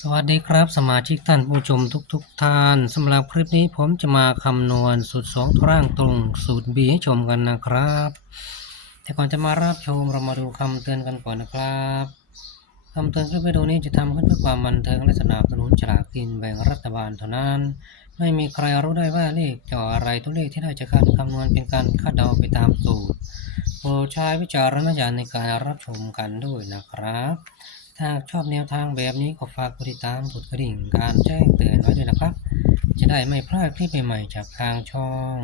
สวัสดีครับ สมาชิกท่านผู้ชมทุกๆทท่านสำหรับคลิปนี้ผมจะมาคำนวณสูตรสองร่างตรงสูตร B ให้ชมกันนะครับ แต่ก่อนจะมารับชมเรามาดูคำเตือนกันก่อนนะครับคำเตือนคลิปวิดีโอนี้จะทำขึ้นเพื่อความบันเทิงและสนับสนุนฉลากกินแบ่งรัฐบาลเท่านั้น ไม่มีใครรู้ได้ว่าเลขจะอะไรตัวเลขที่ได้จากการคำนวณเป็นการคาดเดาไปตามสูตรโปรดใช้วิจารณญาณในการรับชมกันด้วยนะครับ ถ้าชอบแนวทางแบบนี้ก็ฝากกดติดตามกดกระดิ่งการแจ้งเตือนไว้ด้วยนะครับ จะได้ไม่พลาดคลิปใหม่ๆจากทางช่อง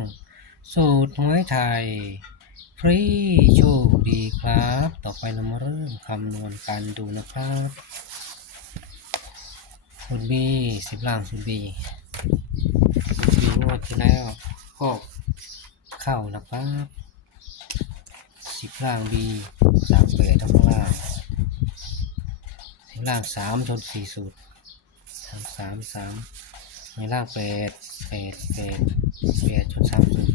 สูตรหวยไทยฟรีโชคดีครับ ต่อไปเรามาเริ่มคำนวณกันดูนะครับสูตร B สิบล่างสูตร B สูตร B งวดที่แล้วก็เข้านะครับสิบล่าง B สามเปดทั้งล่าง ล่างสามชนสี่สูตรสามสามสามในล่างแปดแปดแปดแปดชนสามสูตร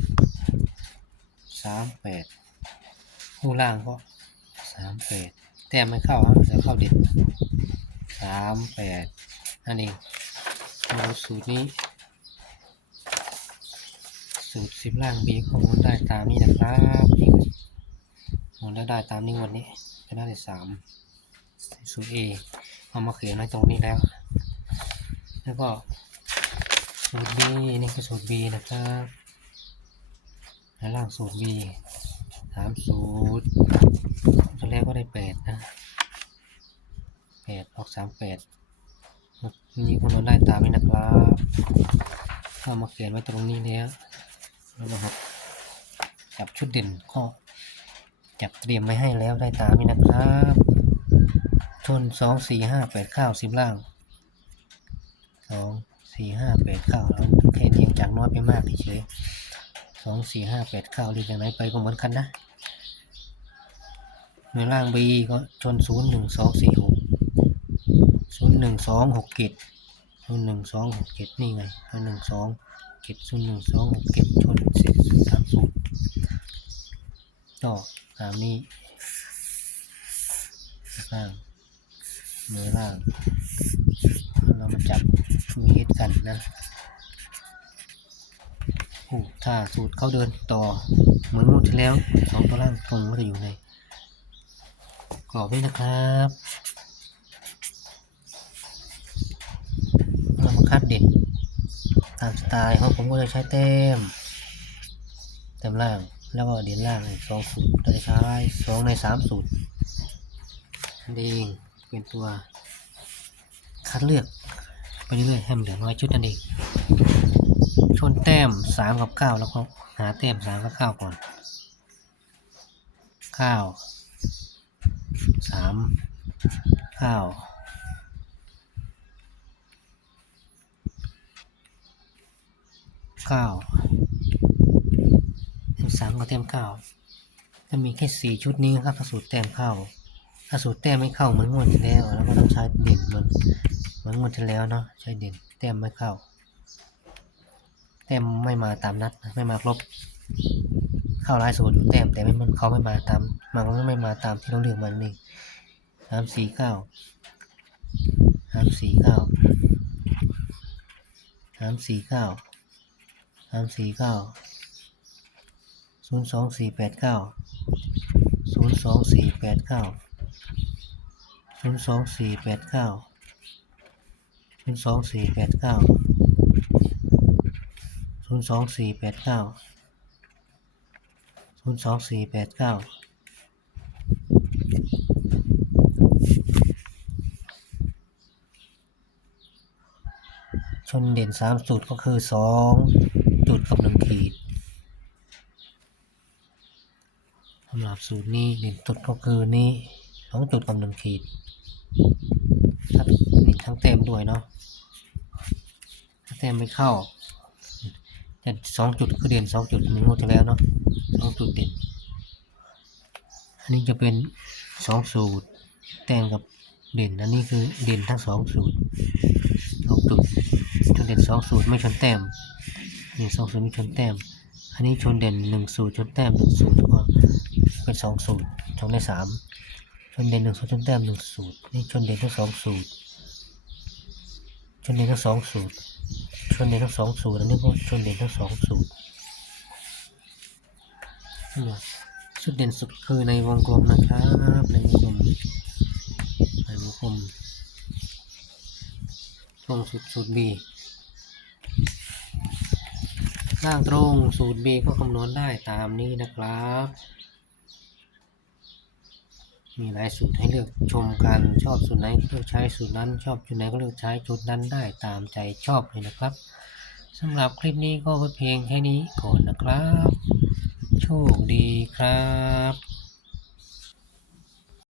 สามแปดคู่ล่างก็สามแปดแต้มไม่เข้าฮะจะเข้าเด็ดสามแปดนั่นเองมาดูสูตรนี้ สูตรสิบล่างบีคำนวณได้ตามนี้นะครับนี่คำนวณได้ได้ตามนี้วันนี้จะได้สามสูตร A เอามาเขียนไว้ตรงนี้แล้ว แล้วก็สูตร B นี่คือสูตร B นะครับแล้วล่างสูตร B สามสูตรตอนแรกก็ได้แปดนะแปดออกสามแปดนี่คุณได้ตามนี้นะครับเอามาเขียนไว้ตรงนี้แล้วแล้วนะครับจับชุดเด่นก็จับเตรียมไว้ให้แล้วได้ตามนี้นะครับ ชนสองสี่ห้าแปดเก้าสิบล่างสองสี่ห้าแปดเก้าแล้วแค่เรียงจากน้อยไปมากเฉยสองสี่ห้าแปดเก้าเรียงจากไหนไปก็เหมือนกันนะในล่างบีก็ชนศูนย์หนึ่งสองสี่หกศูนย์หนึ่งสองหกเจ็ดศูนย์หนึ่งสองหกเจ็ดนี่ไงศูนหนึ่งสองเจ็ดศูนย์หนึ่งสองหกเจ็ดชนสี่สามศูนย์ก็ตามนี้ล่าง มือล่าง เรามาจับมีดกันนะโอ้ถ้าสูตรเขาเดินต่อ เหมือนงวดที่แล้วสองตัวล่างตรงก็จะอยู่ในกรอบนี้นะครับเรามาคัดเด่นตามสไตล์ของผมก็จะใช้เต็มเต็มล่างแล้วก็เด่นล่างสองสูตรจะใช้สองในสามสูตรนั่นเอง เป็นตัวคัดเลือกไปเรื่อยๆให้มันเหลือน้อยชุดนั่นเองชนแต้มสามกับเก้าแล้วก็หาแต้มสามกับเก้าก่อนเก้าสามเก้าเก้าสามกับแต้มเก้าจะมีแค่สี่ชุดนี้ครับถ้าสูตรแต้มเข้า ถ้าสูตรแต้มไม่เข้าเหมือนงวดที่แล้วแล้วก็ต้องใช้เด่นเหมือนเหมือนงวดที่แล้วเนาะใช้เด่นแต้มไม่เข้า แต้มไม่มาตามนัดไม่มาครบ เข้าลายสูตรอยู่แต้มแต่ไม่มันเขาไม่มาตามมันก็ไม่มาตามที่เราเลือกมันนี่สามสี่เก้าสามสี่เก้าสามสี่เก้าสามสี่เก้าศูนย์สองสี่แปดเก้าศูนย์สองสี่แปดเก้า ศูนย์สองสี่แปดเก้าศูนย์สองสี่แปดเก้าศูนย์สองสี่แปดเก้าศูนย์สองสี่แปดเก้าชนเด่นสามจุดก็คือสองจุดกับหนึ่งขีดสำหรับสูตรนี้เด่นจุดก็คือนี้ จุดกับหนึ่งขีดถ้าหนึ่ทั้งเต็มด้วยเนาะถ้าเต็มไม่เข้าจะสองจุดคือเด่นสองจุดมือนงวดแล้วเนาะสองจุดเด่น อันนี้จะเป็นสองสูตรแต้มกับเด่น อันนี้คือเด่นทั้งสองสูตรสองจุดชนเด่นสองสูตรไม่ชนแต้มนี่นสองสูตรไม่ชนแต้ม อันนี้ชนเด่นหนึ่งสูตรชนแต้มหนึ่งสูตรก็เป็นสองสูตรชนได้สาม ชนเด่นหนึ่งสูตรชนแต้มหนึ่งสูตร นี่ชนเด่นทั้งสองสูตร ชนเด่นทั้งสองสูตร ชนเด่นทั้งสองสูตร อันนี้ก็ชนเด่นทั้งสองสูตรอืมชุดเด่นสุดคือในวงกลมนะครับ ในวงกลม ในวงกลมตรงสุดสูตร B ล่างตรงสูตร B ก็คำนวณได้ตามนี้นะครับ มีหลายสูตรให้เลือกชมกันชอบสูตรไหนก็เลือกใช้สูตรนั้น ชอบสูตรไหนก็เลือกใช้จุดนั้นได้ตามใจชอบเลยนะครับสำหรับคลิปนี้ก็เพียงแค่นี้ก่อนนะครับ โชคดีครับ